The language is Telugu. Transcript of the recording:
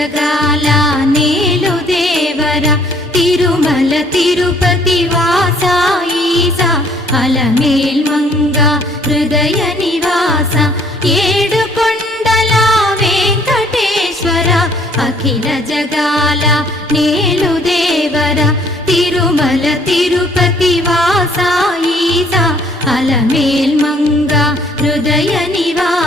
జగాల నేలు దేవర తిరుమల తిరుపతి వాస ఈసా అలమేల్ మంగ హృదయ నివాస ఏడు కొండల వెంకటేశ్వర అఖిల జగాల నేలు దేవర తిరుమల తిరుపతి వాస ఈసా అలమేల్ మంగ హృదయ నివాస